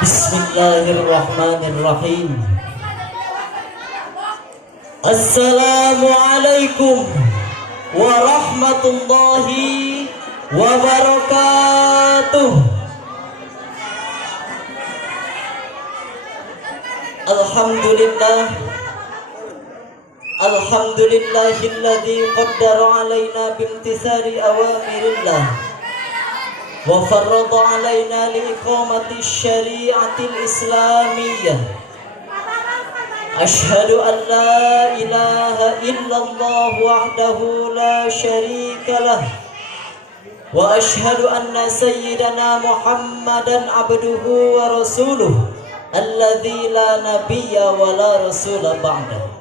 Bismillahirrahmanirrahim. Assalamualaikum warahmatullahi wabarakatuh. Alhamdulillahilladzi qaddara alaina bimtisari awamirillah wa farrada alaina liiqamati syari'atil islamiyyah. Ashhadu an la ilaha illallah wahdahu la syarika lah wa ashhadu anna sayyidana Muhammadan abduhu wa rasuluh alladzi la nabiyya wa la rasula ba'dah.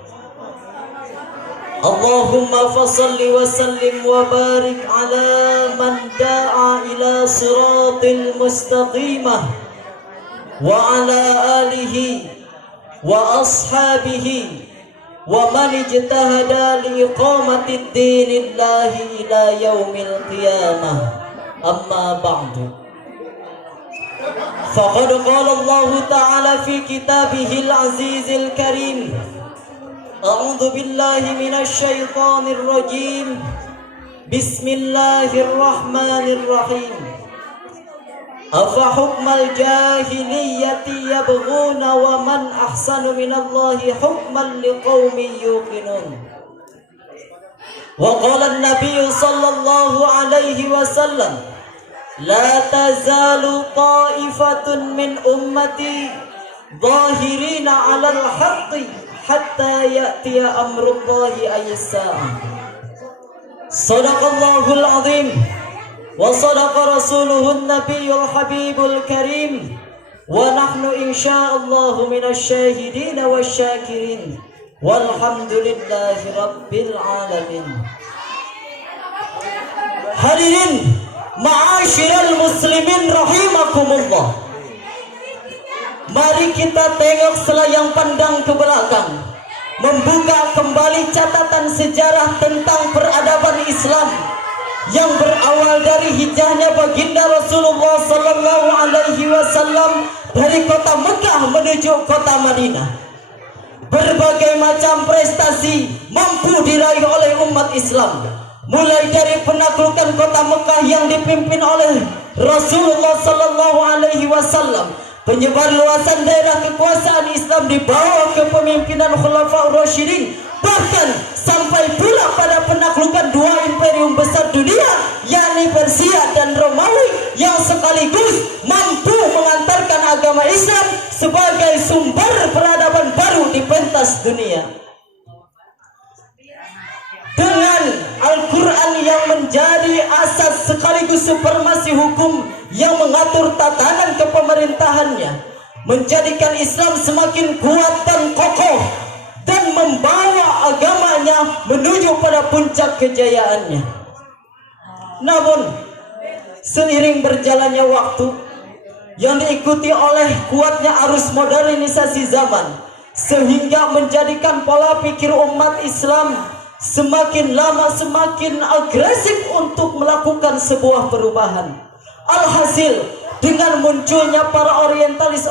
Allahumma fasalli wa sallim wa barik ala man da'a ila siratil mustaqimah wa ala alihi wa ashabihi wa man ijtahada li iqamati dinillahi ila yaumil qiyamah. Amma ba'du. Faqad qala Allah ta'ala fi kitabihil azizil karim. A'udzu billahi minasy syaithanir rajim. Bismillahirrahmanirrahim. Afa hukmal jahiliyyati yabghuna wa man ahsanu minallahi hukman liqaumin yuqinun. Wa qala an-nabiy sallallahu alaihi wasallam, la tazalu ta'ifatun min ummati zahirina 'alal haqqi hatta ya'tiya amrullahi ayyasa'ah. Sadaqallahul azim wa sadaqa rasuluhun nabiyyul habibul karim wa nahnu insyaallahu minasyahidin wasyakirin walhamdulillahi rabbil alamin. Hadirin ma'asyiral muslimin rahimakumullah. Mari kita tengok selayang pandang ke belakang, membuka kembali catatan sejarah tentang peradaban Islam yang berawal dari hijrahnya baginda Rasulullah sallallahu alaihi wasallam dari kota Mekah menuju kota Madinah. Berbagai macam prestasi mampu diraih oleh umat Islam, mulai dari penaklukan kota Mekah yang dipimpin oleh Rasulullah sallallahu alaihi wasallam, penyebar luasan daerah kekuasaan Islam di bawah kepemimpinan Khulafaur Rasyidin, bahkan sampai pula pada penaklukan dua imperium besar dunia, yakni Persia dan Romawi, yang sekaligus mampu mengantarkan agama Islam sebagai sumber peradaban baru di pentas dunia. Dengan Al-Quran yang menjadi asas sekaligus supremasi hukum yang mengatur tatanan kepemerintahannya, menjadikan Islam semakin kuat dan kokoh dan membawa agamanya menuju pada puncak kejayaannya. Namun seiring berjalannya waktu yang diikuti oleh kuatnya arus modernisasi zaman, sehingga menjadikan pola pikir umat Islam semakin lama semakin agresif untuk melakukan sebuah perubahan. Alhasil, dengan munculnya para orientalis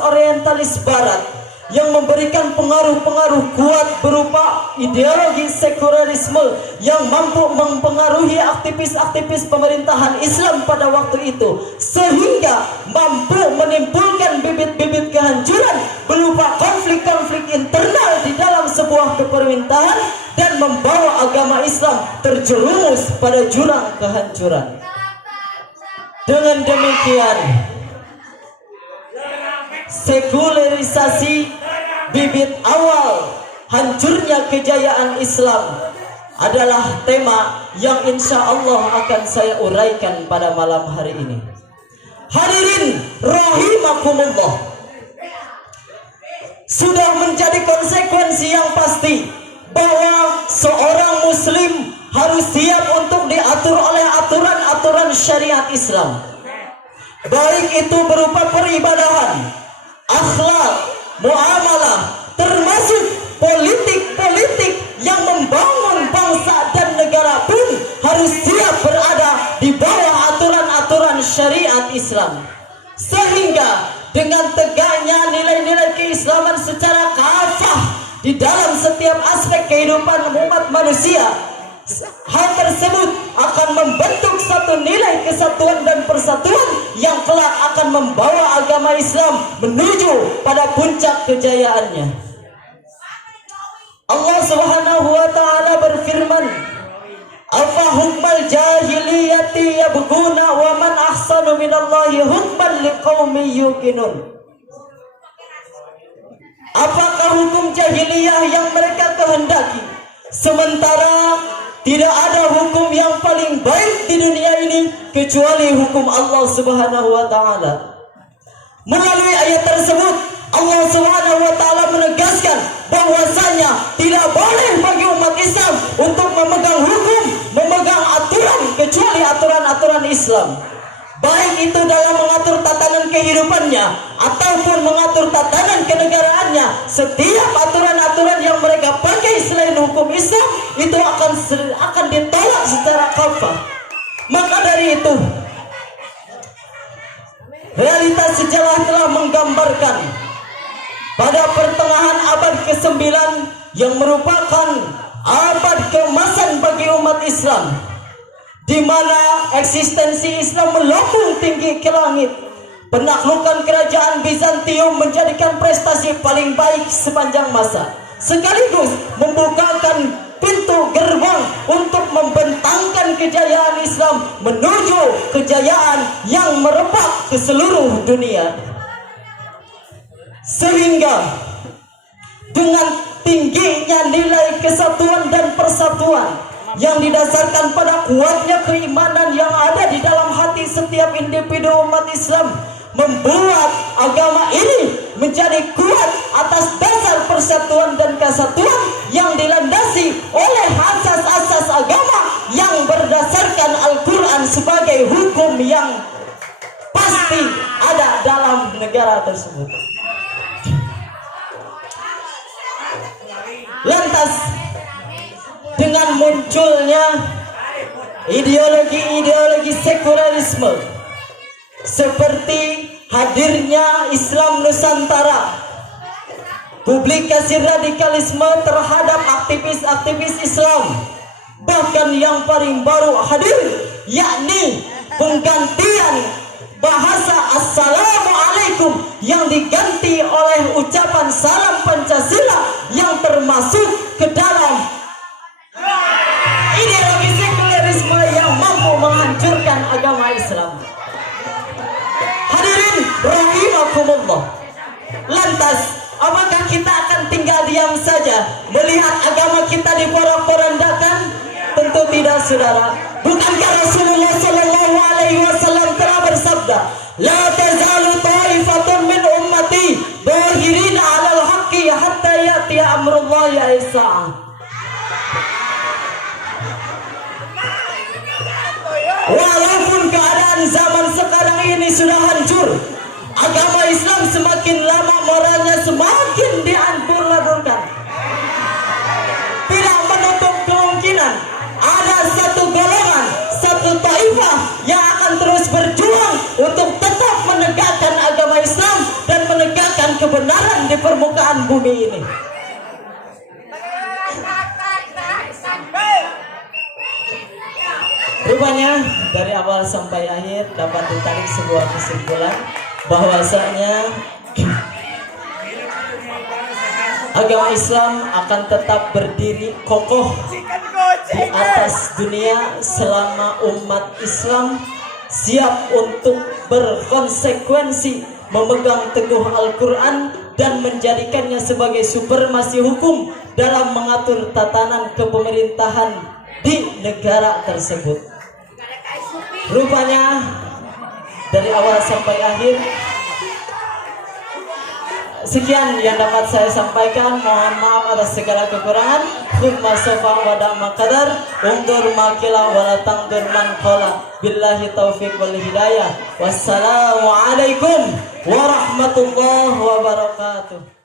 barat yang memberikan pengaruh-pengaruh kuat berupa ideologi sekularisme yang mampu mempengaruhi aktivis-aktivis pemerintahan Islam pada waktu itu, sehingga mampu menimbulkan bibit-bibit kehancuran berupa konflik-konflik internal di dalam sebuah kepemerintahan dan membawa agama Islam terjerumus pada jurang kehancuran. Dengan demikian, sekularisasi, bibit awal hancurnya kejayaan Islam, adalah tema yang insya Allah akan saya uraikan pada malam hari ini. Hadirin rahimakumullah, sudah menjadi sebagai konsekuensi yang pasti bahwa seorang muslim harus siap untuk diatur oleh aturan-aturan syariat Islam. Baik itu berupa peribadahan, akhlak, muamalah, termasuk politik-politik yang membangun bangsa dan negara pun harus siap berada di bawah aturan-aturan syariat Islam. Sehingga dengan tegaknya nilai-nilai keislaman secara kafah di dalam setiap aspek kehidupan umat manusia, hal tersebut akan membentuk satu nilai kesatuan dan persatuan yang kelak akan membawa agama Islam menuju pada puncak kejayaannya. Allah Subhanahu wa taala berfirman, "Afa hukmal jahiliyati yabghuna wa man ahsanu minallahi hukman liqaumin yuqinun." Apakah hukum jahiliyah yang mereka kehendaki, sementara tidak ada hukum yang paling baik di dunia ini kecuali hukum Allah Subhanahu wa taala. Melalui ayat tersebut Allah Subhanahu wa taala menegaskan bahwasanya tidak boleh bagi umat Islam untuk memegang hukum, memegang aturan kecuali aturan-aturan Islam. Baik itu dalam mengatur tatanan kehidupannya ataupun mengatur tatanan kenegaraannya, setiap aturan-aturan yang mereka pakai selain hukum Islam itu akan ditolak secara kafah. Maka dari itu, realitas sejarah telah menggambarkan pada pertengahan abad ke-9 yang merupakan abad keemasan bagi umat Islam, di mana eksistensi Islam melambung tinggi ke langit. Penaklukan kerajaan Bizantium menjadikan prestasi paling baik sepanjang masa, sekaligus membukakan pintu gerbang untuk membentangkan kejayaan Islam menuju kejayaan yang merebak ke seluruh dunia. Sehingga dengan tingginya nilai kesatuan dan persatuan yang didasarkan pada kuatnya keimanan yang ada di dalam hati setiap individu umat Islam, membuat agama ini menjadi kuat atas dasar persatuan dan kesatuan yang dilandasi oleh asas-asas agama yang berdasarkan Al-Quran sebagai hukum yang pasti ada dalam negara tersebut. Lantas dengan munculnya ideologi-ideologi sekularisme seperti hadirnya Islam Nusantara, publikasi radikalisme terhadap aktivis-aktivis Islam, bahkan yang paling baru hadir yakni penggantian bahasa Assalamualaikum yang diganti oleh ucapan salam Pancasila yang termasuk ke dalam ideologi sekularisme yang mampu menghancurkan agama Islam. Hadirin rahimakumullah. Lantas, apakah kita akan tinggal diam saja melihat agama kita diporak-porandakan? Tentu tidak, saudara. Bukankah Rasulullah sallallahu alaihi wasallam telah bersabda, "La tazalu ta'ifatun min ummati dhahirina 'alal haqqi hatta ya'ti amrullahi as-sa'ah." Walaupun keadaan zaman sekarang ini sudah hancur, agama Islam semakin lama moralnya semakin dihancur-hancurkan. Tidak menutup kemungkinan ada satu golongan, satu taifah yang akan terus berjuang untuk tetap menegakkan agama Islam dan menegakkan kebenaran di permukaan bumi ini. Rupanya dari awal sampai akhir dapat ditarik sebuah kesimpulan bahwasanya agama Islam akan tetap berdiri kokoh di atas dunia selama umat Islam siap untuk berkonsekuensi memegang teguh Al-Quran dan menjadikannya sebagai supremasi hukum dalam mengatur tatanan kepemerintahan di negara tersebut. Rupanya dari awal sampai akhir sekian yang dapat saya sampaikan. Mohon maaf atas segala kekurangan. Khutbah sofang wada makadar undur makilah walatang durman kola. Billahi taufiq wal hidayah. Wassalamualaikum warahmatullahi wabarakatuh.